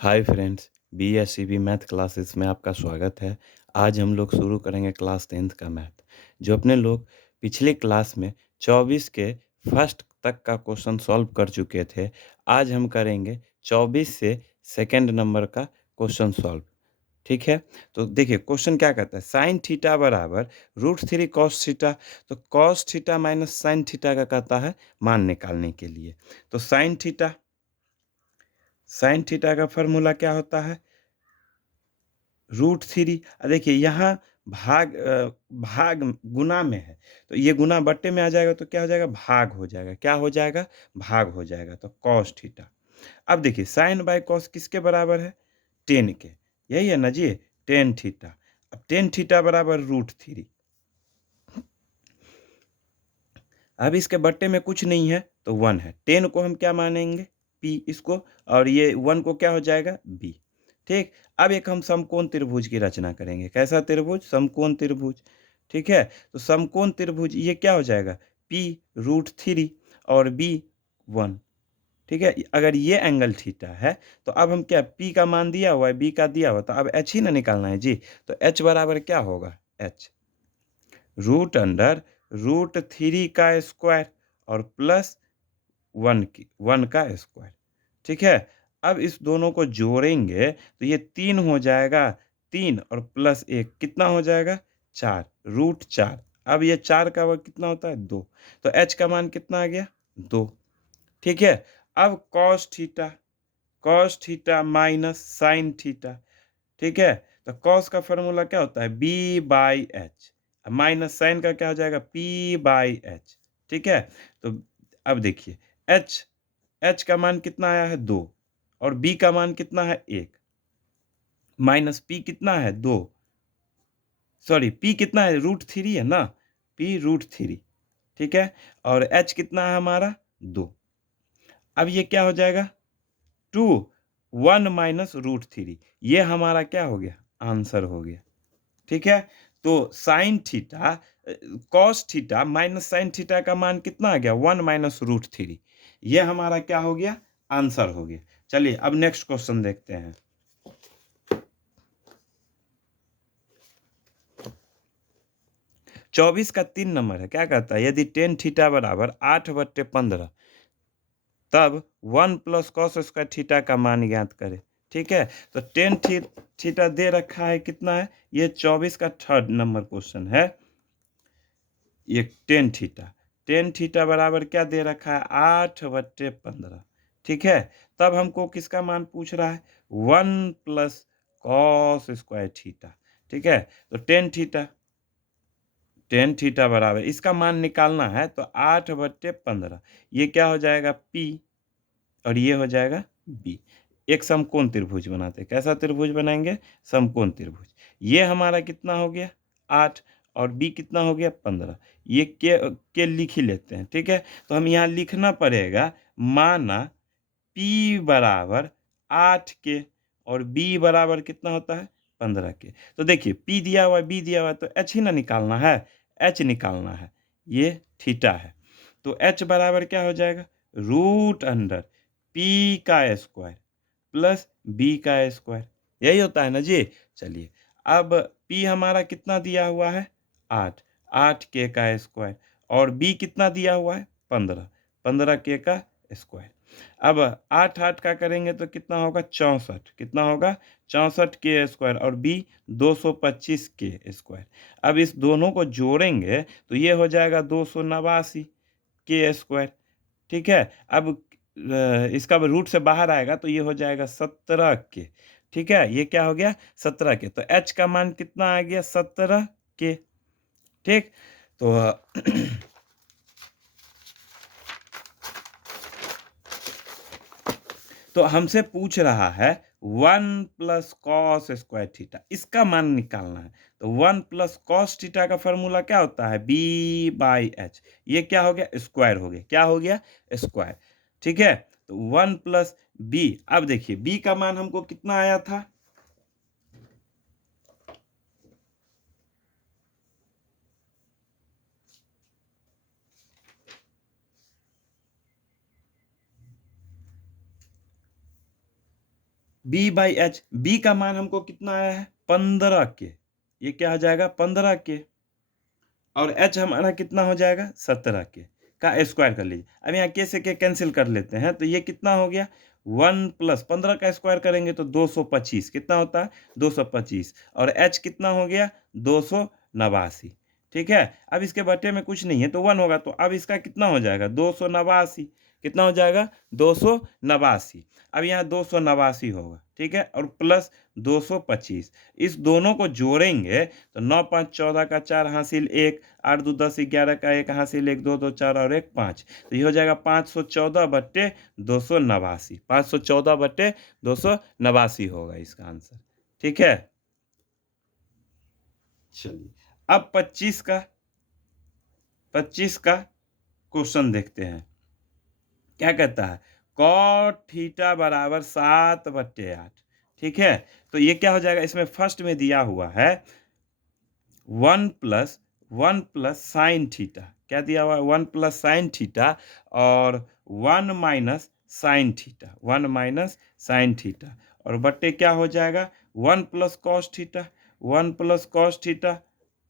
Hi friends, BSCB math classes में आपका स्वागत है। आज हम लोग शुरू करेंगे क्लास 10th का मैथ। जो अपने लोग पिछले क्लास में 24 के फर्स्ट तक का क्वेश्चन सॉल्व कर चुके थे, आज हम करेंगे 24 से सेकंड नंबर का क्वेश्चन सॉल्व। ठीक है? तो देखिए क्वेश्चन क्या कहता है, साइन थीटा बराबर √3 कॉस थीटा। तो cos theta minus sine theta का कहता है मान निकालने के लिए। तो साइन थीटा का फॉर्मूला क्या होता है, √3। देखिए यहाँ भाग गुना में है, तो ये गुना बट्टे में आ जाएगा तो क्या हो जाएगा, भाग हो जाएगा। क्या हो जाएगा, भाग हो जाएगा। तो कॉस थीटा। अब देखिए साइन बाय कॉस किसके बराबर है, 10 के। यही है ना जी, टेन थीटा। अब टेन थीटा बराबर √3। अब इसके बट्टे में कुछ नहीं है तो 1 है। 10 को हम क्या मानेंगे, पी इसको, और ये 1 को क्या हो जाएगा, बी। ठीक। अब एक हम समकोण त्रिभुज की रचना करेंगे। कैसा त्रिभुज, समकोण त्रिभुज। ठीक है, तो समकोण त्रिभुज ये क्या हो जाएगा, पी √3 और बी 1। ठीक है, अगर ये एंगल थीटा है तो अब हम क्या, पी का मान दिया हुआ है, बी का दिया हुआ, तो अब एच ही ना निकालना है जी। तो एच बराबर क्या होगा, एच √3 का स्क्वायर और प्लस 1 का स्क्वायर। ठीक है, अब इस दोनों को जोड़ेंगे तो ये 3 हो जाएगा, 3 और प्लस 1 कितना हो जाएगा, 4, √4। अब ये 4 का वर्ग कितना होता है, 2। तो एच का मान कितना आ गया, 2। ठीक है, अब cos theta minus sine theta. ठीक है, तो कॉस का फॉर्मूला क्या होता है, b/h, माइनस साइन का क्या हो जाएगा, p/h। ठीक है, तो अब देखिए h का मान कितना आया है, 2, और b का मान कितना है, 1, माइनस p कितना है, 2, सॉरी p कितना है, √3 है ना, p√3। ठीक है, और h कितना है हमारा, 2। अब ये क्या हो जाएगा, 2, 1 माइनस √3। ये हमारा क्या हो गया, आंसर हो गया। ठीक है, तो sine theta cos theta minus sine theta का मान कितना आ गया, 1 माइनस √3। ये हमारा क्या हो गया, आंसर हो गया। चलिए अब नेक्स्ट क्वेश्चन देखते हैं। 24 का 3 नंबर है। क्या कहता है, यदि टेन थीटा बराबर 8/15 तब 1 प्लस कॉस स्क्वायर थीटा का मान ज्ञात करें। ठीक है, तो टेन थीटा दे रखा है, कितना है, ये 24 का थर्ड नंबर क्वेश्चन है। ये टेन थीटा बराबर क्या दे रखा है, 8/15। ठीक है, तब हमको किसका मान पूछ रहा है, 1 प्लस कॉस स्क्वायर थीटा। ठीक है, तो टेन थीटा बराबर इसका मान निकालना है, तो 8/15, ये क्या हो जाएगा, पी, और ये हो जाएगा बी। एक समकोण त्रिभुज बनाते हैं। कैसा त्रिभुज बनाएंगे, समकोण त्रिभुज। ये हमारा कितना हो गया, 8, और बी कितना हो गया, 15। ये के लिख ही लेते हैं। ठीक है, तो हम यहाँ लिखना पड़ेगा, माना पी बराबर 8 के और बी बराबर कितना होता है, 15 के। तो देखिए पी दिया हुआ है, बी दिया हुआ है, तो एच ही ना निकालना है, एच निकालना है। ये थीटा है, तो एच बराबर क्या हो जाएगा, √अंडर पी का स्क्वायर प्लस बी का स्क्वायर। यही होता है ना जी। चलिए अब पी हमारा कितना दिया हुआ है, 8, 8 के का स्क्वायर, और बी कितना दिया हुआ है, 15, 15 के का स्क्वायर। अब 8 8 का करेंगे तो कितना होगा, 64, कितना होगा, 64 के स्क्वायर, और बी 225 के स्क्वायर। अब इस दोनों को जोड़ेंगे तो ये हो जाएगा 289 के स्क्वायर। ठीक है, अब इसका रूट से बाहर आएगा तो ये हो जाएगा 17 के। ठीक है, ये क्या हो गया, 17 के। तो एच का मान कितना आ गया, 17 के। ठीक, तो तो हमसे पूछ रहा है 1 प्लस कॉस स्क्वायर थीटा, इसका मान निकालना है। तो 1 प्लस कॉस थीटा का फॉर्मूला क्या होता है, b/h। ये क्या हो गया, स्क्वायर हो गया। क्या हो गया, स्क्वायर। ठीक है, तो 1 प्लस बी। अब देखिए b का मान हमको कितना आया था, B/H, B का मान हमको कितना आया है 15 के, ये क्या हो जाएगा 15 के, और H हमारा कितना हो जाएगा 17 के का स्क्वायर कर लीजिए। अब यहाँ के से के कैंसिल कर लेते हैं, तो ये कितना हो गया 1 प्लस 15 का स्क्वायर करेंगे तो 225, कितना होता है 225, और H कितना हो गया 289। ठीक है, अब इसके बटे में कुछ नहीं है तो 1 होगा, तो अब इसका कितना हो जाएगा 289, कितना हो जाएगा 289। अब यहाँ 289 होगा, ठीक है, और प्लस 225, इस दोनों को जोड़ेंगे तो 9 5 14 का 4 हासिल 1, 8 2 10 11 का 1 हासिल 1 2 2 4 और 1 5, तो ये हो जाएगा 514 बट्टे 289, 514 बट्टे 289 होगा इसका आंसर। ठीक है, चलिए अब 25 का क्वेश्चन देखते हैं। क्या कहता है कॉट थीटा बराबर 7/8। ठीक है, तो ये क्या हो जाएगा, इसमें फर्स्ट में दिया हुआ है 1 प्लस साइन थीटा, क्या दिया हुआ है 1 प्लस साइन थीटा, और 1 माइनस साइन थीटा, और बट्टे क्या हो जाएगा 1 plus cos theta, 1 plus cos theta.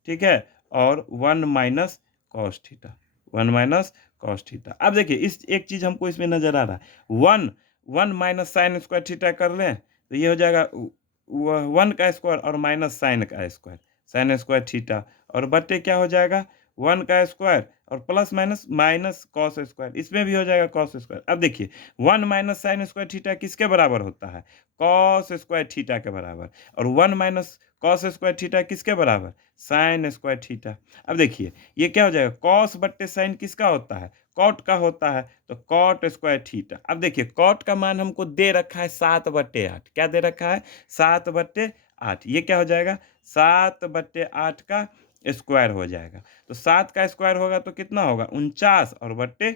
ठीक है, और 1 minus cos theta, 1 minus cos theta. अब देखिए इस एक चीज हमको इसमें नजर आ रहा है, 1 1 माइनस साइन स्क्वायर थीटा कर लें तो ये हो जाएगा 1 का स्क्वायर और माइनस साइन का स्क्वायर, साइन स्क्वायर थीटा, और बट्टे क्या हो जाएगा 1 का स्क्वायर और plus minus minus cos square, इसमें भी हो जाएगा कॉस स्क्वायर। अब देखिए 1 माइनस साइन स्क्वायर थीटा किसके बराबर होता है कॉस स्क्वायर थीटा के बराबर, और 1 माइनस कॉस स्क्वायर थीटा किसके बराबर साइन स्क्वायर थीटा। अब देखिए ये क्या हो जाएगा कॉस बट्टे साइन किसका होता है कॉट का होता है, तो कॉट स्क्वायर थीटा। अब देखिए कॉट का मान हमको दे रखा है 7/8, क्या दे रखा है 7/8, ये क्या हो जाएगा 7/8 का स्क्वायर हो जाएगा, तो 7 का स्क्वायर होगा तो कितना होगा 49 और बट्टे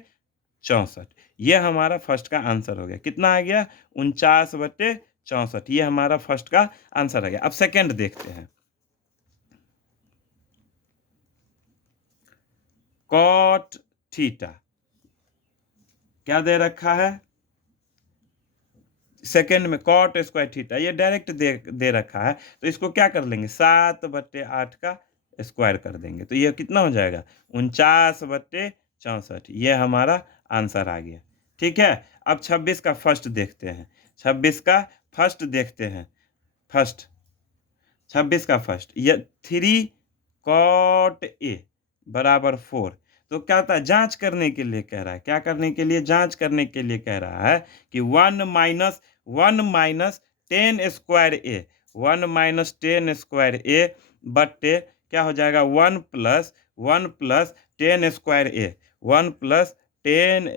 64, ये हमारा फर्स्ट का आंसर हो गया। कितना आ गया 49/64, ये हमारा फर्स्ट का आंसर आ गया। अब सेकंड देखते हैं, कॉट थीटा क्या दे रखा है सेकंड में कॉट स्क्वायर थीटा, ये डायरेक्ट दे रखा है, तो इसको क्या कर लेंगे 7/8 का स्क्वायर कर देंगे, तो ये कितना हो जाएगा 49/64, ये हमारा आंसर आ गया। ठीक है, अब 26 का फर्स्ट देखते हैं, 26 का फर्स्ट देखते हैं, फर्स्ट 26 का फर्स्ट, ये 3 cot A बराबर 4, तो क्या होता है जांच करने के लिए कह रहा है, क्या करने के लिए जांच करने के लिए कह रहा है कि 1 minus 10 square A, 1 minus 10 square A बट्टे क्या हो जाएगा 1 plus 10 square A, 1 plus 10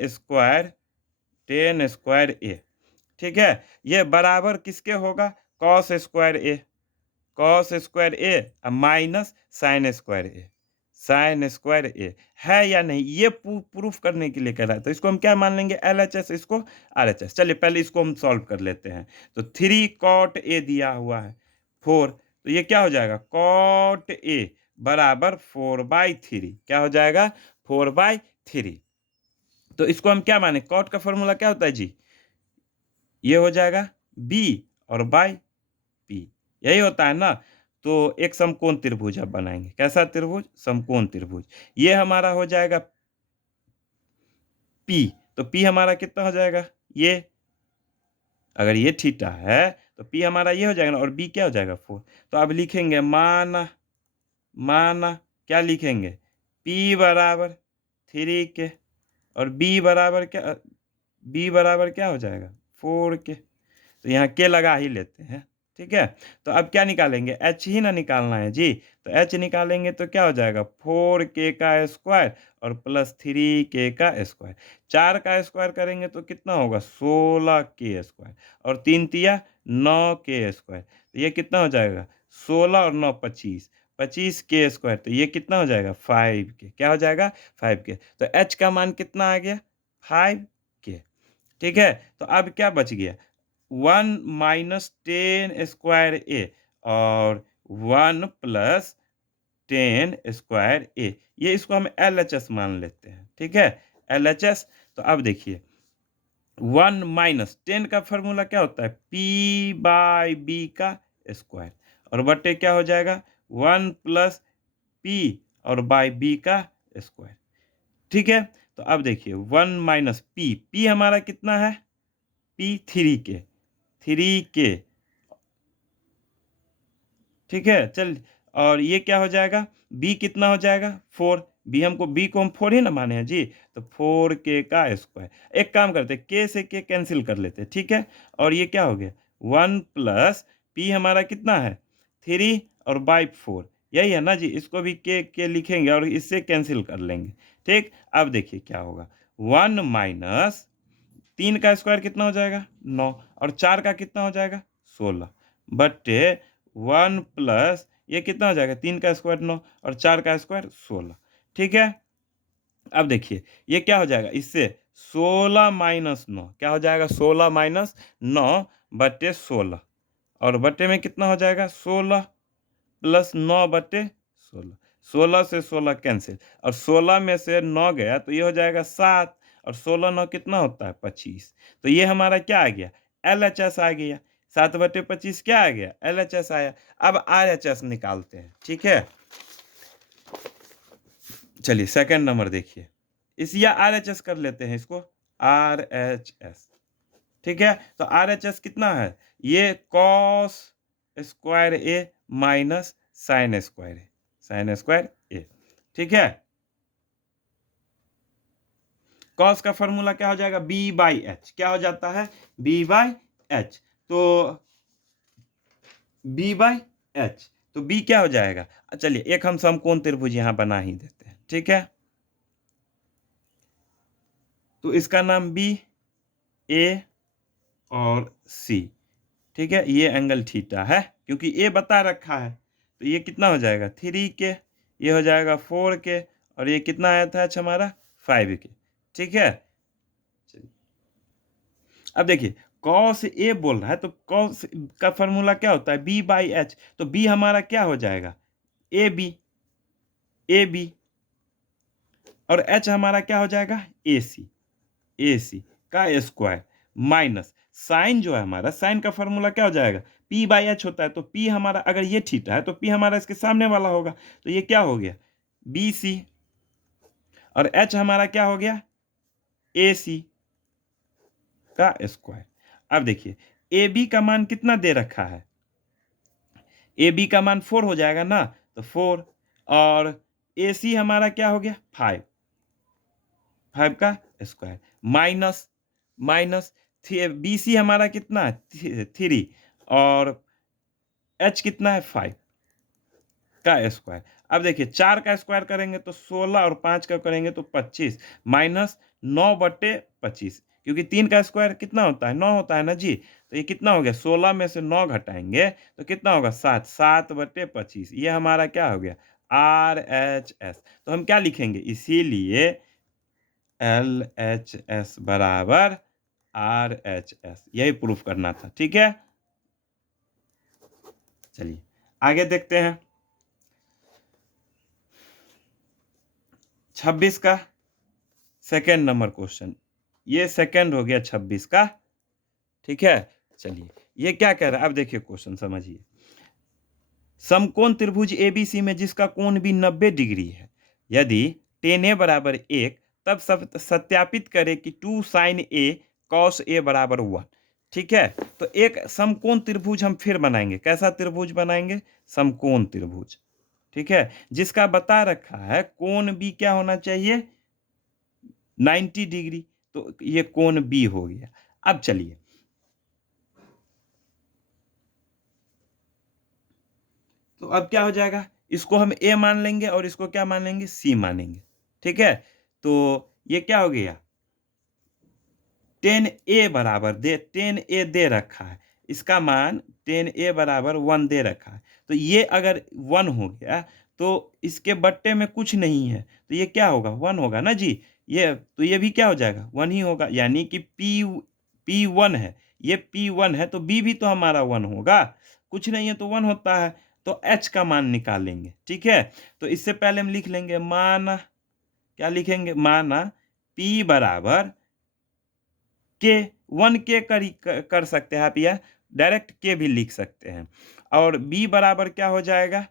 square A। ठीक है, ये बराबर किसके होगा कॉस स्क्वायर ए, कॉस स्क्वायर ए माइनस साइन स्क्वायर ए, साइन स्क्वायर ए है या नहीं, ये प्रूफ करने के लिए कह रहा है, तो इसको हम क्या मान लेंगे LHS, इसको RHS। चलिए पहले इसको हम सॉल्व कर लेते हैं, तो 3 cot A दिया हुआ है 4, तो ये क्या हो जाएगा cot A बराबर 4/3, क्या हो जाएगा 4/3, तो इसको हम क्या माने कॉट का फॉर्मूला क्या होता है जी, ये हो जाएगा B और बाई P, यही होता है ना। तो एक समकोण त्रिभुज अब बनाएंगे, कैसा त्रिभुज समकोण त्रिभुज, ये हमारा हो जाएगा P, तो P हमारा कितना हो जाएगा ये, अगर ये थीटा है तो P हमारा ये हो जाएगा ना, और B क्या हो जाएगा 4, तो अब लिखेंगे माना, माना क्या लिखेंगे P बराबर 3 के, और B बराबर क्या, B बराबर क्या हो जाएगा 4 के, तो यहाँ के लगा ही लेते हैं। ठीक है, तो अब क्या निकालेंगे एच ही ना निकालना है जी, तो एच निकालेंगे तो क्या हो जाएगा 4k का स्क्वायर और प्लस 3k का स्क्वायर, 4 का स्क्वायर करेंगे तो कितना होगा 16k स्क्वायर, और 3 तिया 9k स्क्वायर, तो ये कितना हो जाएगा 16 और 9 25, 25k स्क्वायर, तो ये कितना हो जाएगा 5k, क्या हो जाएगा 5k, तो एच का मान कितना आ गया 5k। ठीक है, तो अब क्या बच गया 1 माइनस 10 स्क्वायर A और 1 प्लस 10 स्क्वायर A, ये इसको हम LHS मान लेते हैं। ठीक है, LHS, तो अब देखिए 1 माइनस 10 का फॉर्मूला क्या होता है? पी बाई बी का स्क्वायर, और बटे क्या हो जाएगा? 1 प्लस पी और बाई बी का स्क्वायर। ठीक है, तो अब देखिए 1 माइनस पी, पी हमारा कितना है? पी 3 के, ठीक है चल। और ये क्या हो जाएगा? बी कितना हो जाएगा? 4, बी हमको, बी को हम 4 ही ना माने हैं जी, तो 4 के का स्क्वायर। एक काम करते हैं, के से के कैंसिल कर लेते हैं, ठीक है। और ये क्या हो गया? 1 प्लस पी हमारा कितना है? 3 और बाई 4, यही है ना जी। इसको भी के लिखेंगे और इससे कैंसिल कर लेंगे, ठीक। अब देखिए क्या होगा, 1 माइनस 3 का स्क्वायर कितना हो जाएगा? 9, और 4 का कितना हो जाएगा? 16, बटे 1 प्लस ये कितना हो जाएगा? 3 का स्क्वायर 9 और 4 का स्क्वायर 16, ठीक है। अब देखिए ये क्या हो जाएगा? इससे 16 माइनस 9 क्या हो जाएगा? 16 माइनस 9 बटे 16, और बटे में कितना हो जाएगा? 16 प्लस 9 बटे 16, 16 से 16 कैंसिल, और 16 में से 9 गया तो ये हो जाएगा 7, और 16 9 कितना होता है? 25। तो ये हमारा क्या आ गया? LHS आ गया। 7 बटे 25 क्या आ गया? LHS आया। अब RHS निकालते हैं, ठीक है। चलिए सेकंड नंबर देखिए, इस या RHS कर लेते हैं इसको, RHS, ठीक है। तो RHS कितना है? ये कॉस स्क्वायर ए माइनस साइन स्क्वायर ए, साइन स्क्वायर ए, ठीक है। कॉस का फॉर्मूला क्या हो जाएगा? बी बाई एच, क्या हो जाता है? B by H. तो बी बाई एच, तो बी क्या हो जाएगा? चलिए एक हम समकोण त्रिभुज यहां बना ही देते हैं, ठीक है। तो इसका नाम बी, ए और सी, ठीक है। ये एंगल थीटा है क्योंकि ए बता रखा है। तो ये कितना हो जाएगा? 3 के, ये हो जाएगा 4 के, और ये कितना आया था अच्छा हमारा? 5 के, ठीक है। चलिए अब देखिए कॉस ए बोल रहा है, तो कॉस का फॉर्मूला क्या होता है? B by H. तो बी हमारा क्या हो जाएगा? ए बी, ए बी, और एच हमारा क्या हो जाएगा? ए सी, ए सी का स्क्वायर, माइनस साइन जो है हमारा, साइन का फॉर्मूला क्या हो जाएगा? पी बाई एच होता है। तो पी हमारा, अगर ये थीटा है तो पी हमारा इसके सामने वाला होगा, तो ये क्या हो गया? बी सी, और एच हमारा क्या हो गया? ए सी का स्क्वायर। अब देखिए ए बी का मान कितना दे रखा है? ए बी का मान 4 हो जाएगा ना, तो 4, और ए सी हमारा क्या हो गया? 5, 5 का square, minus minus B C हमारा कितना है? 3, और एच कितना है? 5 का स्क्वायर। अब देखिए 4 का स्क्वायर करेंगे तो 16, और 5 का करेंगे तो 25, माइनस 9 बटे 25, क्योंकि 3 का स्क्वायर कितना होता है? 9 होता है ना जी। तो ये कितना हो गया? 16 में से 9 घटाएंगे तो कितना होगा? 7, 7 बटे 25, ये हमारा क्या हो गया? RHS। तो हम क्या लिखेंगे? इसीलिए LHS बराबर RHS, यही प्रूफ करना था, ठीक है। चलिए आगे देखते हैं 26 का सेकेंड नंबर क्वेश्चन। ये सेकेंड हो गया 26 का, ठीक है। चलिए ये क्या कह रहा है? अब देखिए क्वेश्चन समझिए। समकोण त्रिभुज एबीसी में जिसका कोण भी 90 डिग्री है, यदि tan a बराबर 1, तब सब सत्यापित करें कि 2 sin a cos a बराबर 1, ठीक है। तो एक समकोण त्रिभुज हम फिर बनाएंगे। कैसा त्रिभुज बनाएंगे? समकोण त्रिभुज, ठीक है, जिसका बता रखा है कोण भी क्या होना चाहिए? 90 डिग्री। तो ये कोण बी हो गया। अब चलिए तो अब क्या हो जाएगा? इसको हम ए मान लेंगे और इसको क्या मान लेंगे? सी मानेंगे, ठीक है। तो ये क्या हो गया? 10a बराबर tan a दे रखा है, इसका मान tan a बराबर 1 दे रखा है। तो ये अगर 1 हो गया तो इसके बट्टे में कुछ नहीं है, तो ये क्या होगा? 1 होगा ना जी। ये तो ये भी क्या हो जाएगा? 1 ही होगा, यानी कि P 1 है, ये P 1 है, तो B भी तो हमारा 1 होगा। कुछ नहीं है तो 1 होता है। तो H का मान निकालेंगे, ठीक है। तो इससे पहले हम लिख लेंगे, माना क्या लिखेंगे? माना P बराबर के 1k कर सकते हैं आप, या डायरेक्ट के भी लिख सकते हैं। और b बराबर क्या हो जाएगा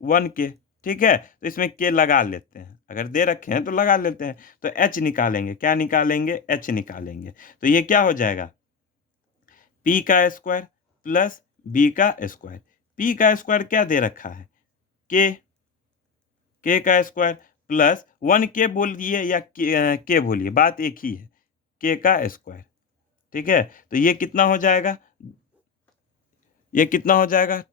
1k, ठीक है? तो इसमें के लगा लेते हैं, अगर दे रखे हैं तो लगा लेते हैं। तो h निकालेंगे, क्या निकालेंगे? h निकालेंगे। तो ये क्या हो जाएगा p का स्क्वायर प्लस b का स्क्वायर। p का स्क्वायर क्या दे रखा है? k, k का स्क्वायर प्लस 1k बोलिए या k बोलिए, बात एक ही है, k का स्क्वायर, ठीक है? तो ये कितना हो जाएगा? ये कितना हो जाएगा?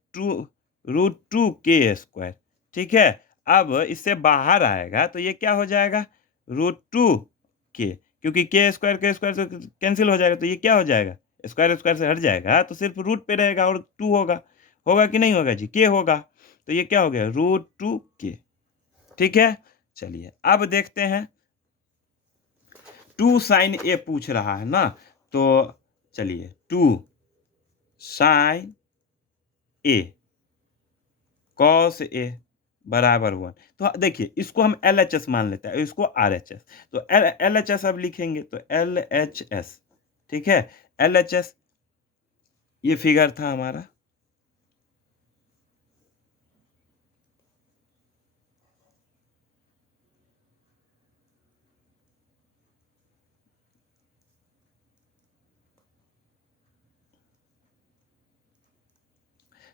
√2k², ठीक है? अब इससे बाहर आएगा तो ये क्या हो जाएगा? √2k, क्योंकि के स्क्वायर से कैंसिल हो जाएगा, तो ये क्या हो जाएगा? स्क्वायर स्क्वायर से हट जाएगा तो सिर्फ रूट पे रहेगा और 2 होगा। होगा कि नहीं होगा जी? k होगा। तो ये क्या हो गया? √2k, ठीक है? चलिए अब देखते हैं, 2 sin a पूछ रहा है ना, तो चलिए 2 sin a cos a बराबर 1। तो देखिए इसको हम LHS मान लेते हैं, इसको RHS। तो LHS अब लिखेंगे, तो LHS, ठीक है? LHS ये फिगर था हमारा।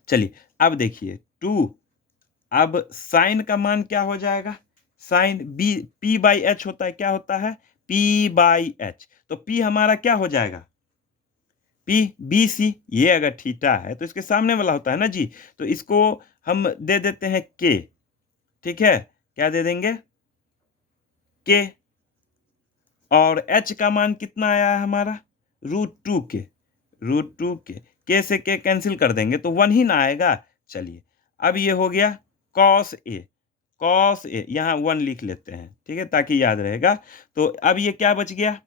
चलिए अब देखिए 2, अब साइन का मान क्या हो जाएगा? Sine B P by H होता है, क्या होता है? P by H. तो P हमारा क्या हो जाएगा? P BC, ये अगर थीटा है तो इसके सामने वाला होता है ना जी, तो इसको हम दे देते हैं K, ठीक है? क्या दे देंगे? K। और h का मान कितना आया है हमारा? √2k, √2k। k से k कैंसिल कर देंगे तो 1 ही ना आएगा। चलिए अब ये हो गया cos a, cos a यहाँ 1 लिख लेते हैं, ठीक है, ताकि याद रहेगा। तो अब ये क्या बच गया?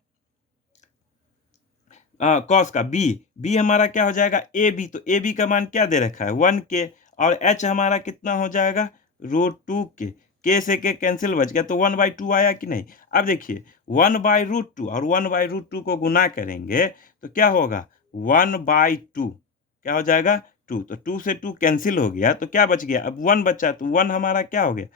cos का b हमारा क्या हो जाएगा? ab। तो ab का मान क्या दे रखा है? 1k। और h हमारा कितना हो जाएगा? √2k। k से k कैंसिल बच गया तो 1/2 आया कि नहीं? अब देखिए 1/√2 और 1/√2 को गुना करेंगे तो क्या होगा? 1/2, क्या हो जाएगा? 2। तो 2 से 2 कैंसिल हो गया तो क्या बच गया? अब 1 बचा, तो 1 हमारा क्या हो गया?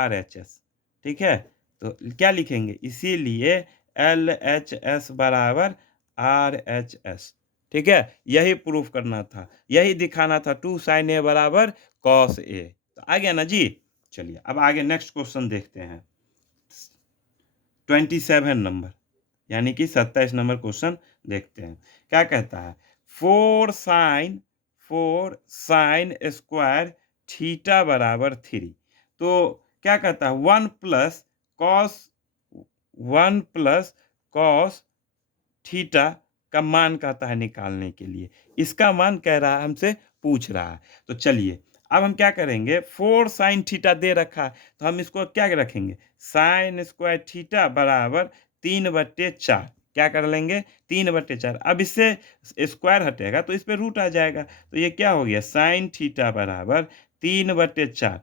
RHS, ठीक है? तो क्या लिखेंगे? इसीलिए LHS बराबर RHS, ठीक है? यही प्रूफ करना था, यही दिखाना था, 2 sin a बराबर cos a। तो आ गया ना जी? चलिए अब आगे नेक्स्ट क्वेश्चन देखते हैं। 27 नंबर, यानी कि 27 नंबर क्वेश्चन देखते हैं। क्या कहता है? 4 sin स्क्वायर थीटा बराबर 3। तो क्या कहता है? 1 प्लस कॉस थीटा का मान कहता है निकालने के लिए। इसका मान कह रहा है, हमसे पूछ रहा है। तो चलिए अब हम क्या करेंगे? 4 sin थीटा दे रखा है तो हम इसको क्या रखेंगे? sin स्क्वायर थीटा बराबर 3/4। क्या कर लेंगे? 3/4। अब इससे स्क्वायर हटेगा तो इस पे रूट आ जाएगा। तो ये क्या हो गया? sin थीटा बराबर 3/4,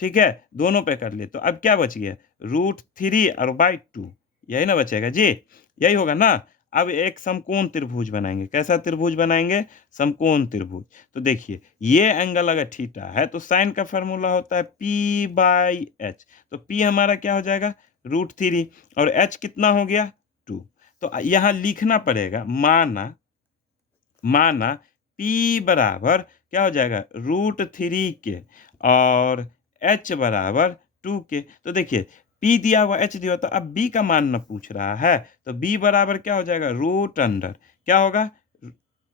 ठीक है? दोनों पे कर लिए तो अब क्या बच गया? √3 और बाई 2, यही ना बचेगा जी? यही होगा ना? अब एक समकोण त्रिभुज बनाएंगे। कैसा त्रिभुज बनाएंगे? समकोण त्रिभुज। तो देखिए ये एंगल अगर थीटा है तो साइन का फार्मूला होता है P/h। तो P हमारा क्या हो जाएगा? √3 और h कितना हो गया? 2। तो यहाँ लिखना पड़ेगा, माना माना P बराबर क्या हो जाएगा? √3 के और h बराबर 2 के। तो देखिए P दिया हुआ, h दिया हुआ, तो अब B का मान ना पूछ रहा है, तो B बराबर क्या हो जाएगा? रूट अंडर क्या होगा?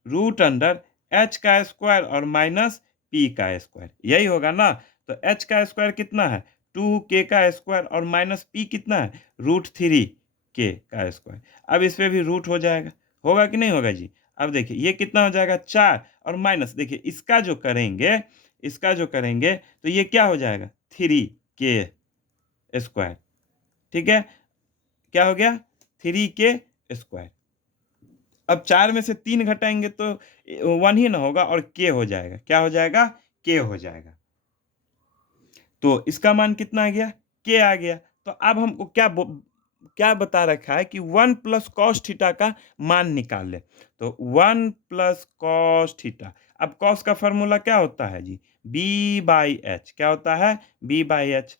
रूट अंडर h का स्क्वायर और माइनस P का स्क्वायर, यही होगा ना? तो h का स्क्वायर कितना है? 2k का स्क्वायर और माइनस P कितना है? √3k का स्क्वायर। अब इस पे भी रूट हो जाएगा, होगा कि नहीं होगा जी? अब देखिए ये कितना हो जाएगा? 4 और माइनस, देखिए इसका जो करेंगे तो ये क्या हो जाएगा? 3k², ठीक है? क्या हो गया? 3k²। अब 4 में से 3 घटाएंगे तो 1 ही ना होगा और k हो जाएगा। क्या हो जाएगा? k हो जाएगा। तो इसका मान कितना आ गया? k आ गया। तो अब हमको क्या क्या बता रखा है कि 1 प्लस कॉस थीटा का मान निकाल ले। तो 1 प्लस कॉस थीटा, अब कॉस का फ़ॉर्मूला क्या होता है जी? B/H, क्या होता है? B/H।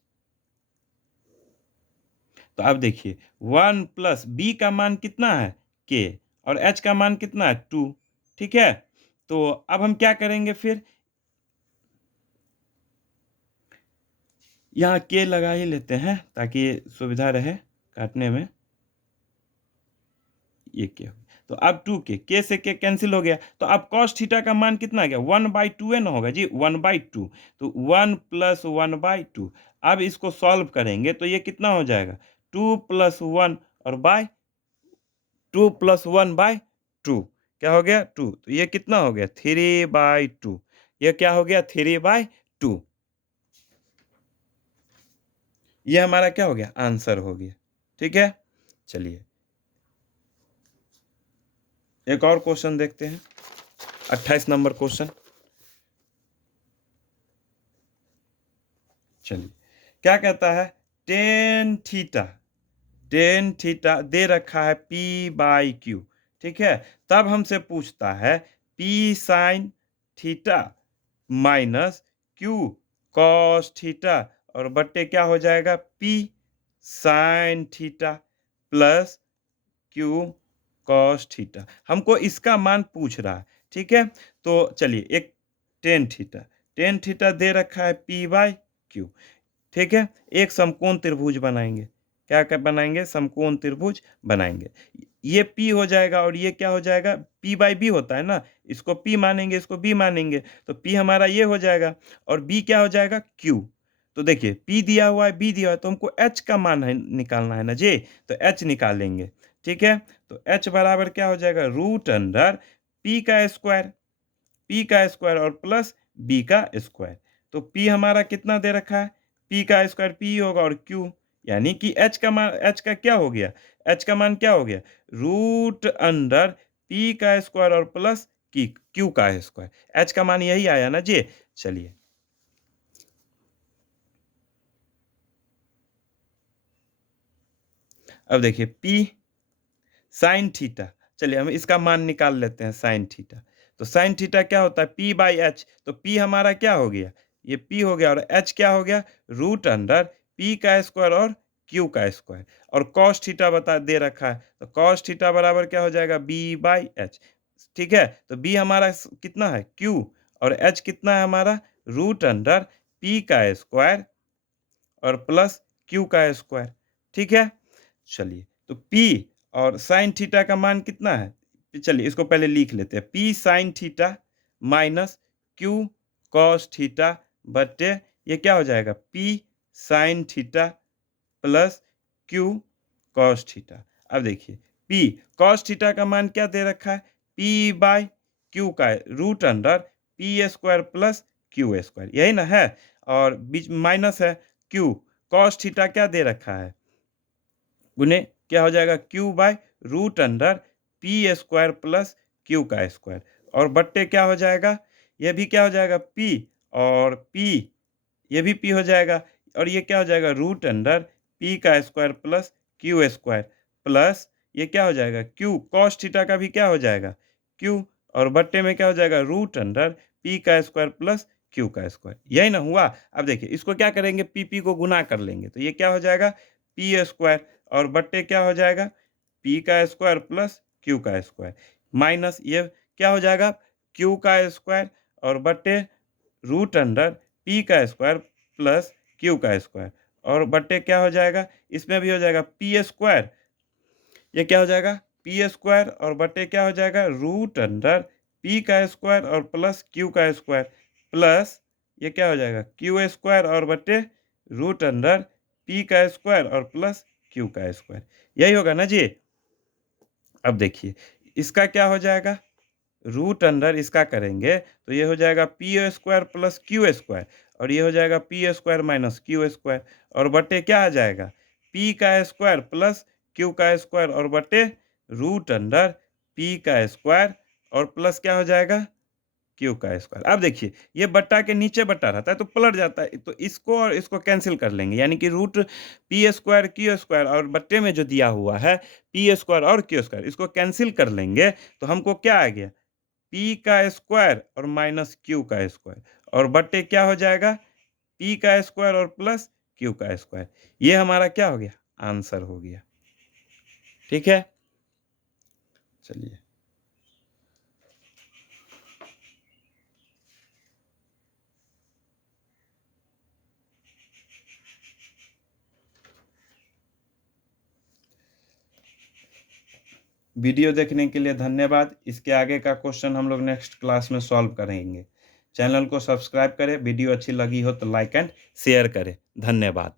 तो अब देखिए 1 प्लस B का मान कितना है? K, और H का मान कितना है? 2, ठीक है? तो अब हम क्या करेंगे फिर? यहाँ K लगा ही लेते हैं ताकि सुविधा रहे काटने में। ये K हो गया। तो अब 2K, K से K कैंसिल हो गया। तो अब cos थीटा का मान कितना आ गया? 1/2 n होगा जी, 1/2। तो 1 प्लस 1/2। अब इसको सॉल्व करेंगे तो ये कितना हो जाएगा? 2 प्लस 1 और बाय 2 प्लस 1/2, क्या हो गया? 2। तो ये कितना हो गया? 3/2। ये क्या हो गया? 3/2। ये हमारा क्या हो गया? आंसर हो गया। ठीक है? चलिए एक और क्वेश्चन देखते हैं। 28 नंबर क्वेश्चन। चलिए क्या कहता है? टेन थीटा, टेन थीटा दे रखा है P/Q, ठीक है? तब हमसे पूछता है P sine theta minus Q cos theta और बट्टे क्या हो जाएगा? P sine theta plus Q cos theta. हमको इसका मान पूछ रहा है, ठीक है? तो चलिए एक टेन थीटा, टेन थीटा दे रखा है P/Q, ठीक है? एक समकोण त्रिभुज बनाएँगे। क्या बनाएँगे? समकोण त्रिभुज बनाएँगे। ये P हो जाएगा और ये क्या हो जाएगा? P/B होता है ना, इसको P मानेंगे, इसको B मानेंगे, तो P हमारा ये हो जाएगा और B क्या हो जाएगा? Q। तो देखिए P दिया हुआ है, B दिया हुआ है, तो हमको H का मान है निकालना है ना जी, तो H निकालेंगे, ठीक है? तो H बराबर क्या हो जाएगा? रूट अंडर P का स्क्वायर, P का स्क्वायर और प्लस B का स्क्वायर। तो P हमारा कितना दे रखा है? P का स्क्वायर P होगा और Q, यानी कि H का मान, H का क्या हो गया? H का मान क्या हो गया? रूट अंडर P का स्क्वायर और प्लस की Q का स्क्वायर। H का मान यही आया ना जी? चलिए अब देखिए P साइन थीटा, चलिए हम इसका मान निकाल लेते हैं साइन थीटा। तो साइन थीटा क्या होता है? P/H। तो P हमारा क्या हो गया? ये P हो गया और H क्या हो गया? रूट अंडर P का स्क्वायर और Q का स्क्वायर, और कॉस थीटा बता दे रखा है, तो कॉस थीटा बराबर क्या हो जाएगा? B/H, ठीक है? तो B हमारा कितना है? Q, और H कितना है हमारा? रूट अंडर P का स्क्वायर और प्लस Q का स्क्वायर, ठीक है? चलिए तो P और साइन थीटा का मान कितना है? चलिए इसको पहले लिख लेते हैं। P sine theta minus Q cos theta बट्टे ये क्या हो जाएगा? P sine theta plus Q cos theta. अब देखिए P कॉस थीटा का मान क्या दे रखा है? P/Q का root under P square plus Q square, यही ना है? और बीच में माइनस है Q, कॉस थीटा क्या दे रखा है? गुने क्या हो जाएगा? Q by root under P square plus Q का स्क्वायर, और बट्टे क्या हो जाएगा? ये भी क्या हो जाएगा? P, और P, ये भी P हो जाएगा, और ये क्या हो जाएगा? रूट अंडर P का square plus Q square plus ये क्या हो जाएगा? Q कॉस थीटा का भी क्या हो जाएगा? Q, और बट्टे में क्या हो जाएगा? रूट अंडर P का स्क्वायर प्लस Q का स्क्वायर, यही ना हुआ? अब देखिए इसको क्या करेंगे? P को गुना कर लेंगे, तो ये क्या हो जाएगा? P स्क्वायर और बट्टे क्या हो जाएगा? P का स्क्वायर प्लस Q का स्क्वायर, माइनस ये क्या हो जाएगा? Q का स्क्वायर और बट्टे रूट अंडर P का स्क्वायर प्लस Q का स्क्वायर, और बट्टे क्या हो जाएगा? इसमें भी हो जाएगा P स्क्वायर, ये क्या हो जाएगा? P स्क्वायर और बट्टे क्या हो जाएगा? रूट अंडर P का स्क्वायर और प्लस Q का स्क्वायर, प्लस ये क्या हो जाएगा? Q स्क्वायर और बट्टे रूट अंडर P का स्क्वायर और प्लस Q का स्क्वायर, यही होगा ना जी? अब देखिए इसका क्या हो जाएगा? रूट अंडर इसका करेंगे तो ये हो जाएगा P square plus Q square, और ये हो जाएगा P square minus Q square, और बट्टे क्या आ जाएगा? P का स्क्वायर प्लस Q का स्क्वायर और बट्टे रूट अंडर P का स्क्वायर और प्लस क्या हो जाएगा? क्यू का स्क्वायर। अब देखिए ये बट्टा के नीचे बट्टा रहता है तो पलट जाता है, तो इसको और इसको कैंसिल कर लेंगे, यानी कि root P square Q square और बट्टे में जो दिया हुआ है पी स्क्वायर और क्यू स्क्वायर, इसको कैंसिल कर लेंगे तो हमको क्या आ गया, पी का स्क्वायर और माइनस क्यू का स्क्वायर, और बट्टे क्या हो जाएगा, पी का स्क्वायर और प्लस क्यू का स्क्वायर। ये हमारा क्या हो गया, आंसर हो गया। ठीक है, चलिए। वीडियो देखने के लिए धन्यवाद। इसके आगे का क्वेश्चन हम लोग नेक्स्ट क्लास में सॉल्व करेंगे। चैनल को सब्सक्राइब करें, वीडियो अच्छी लगी हो तो लाइक एंड शेयर करें। धन्यवाद।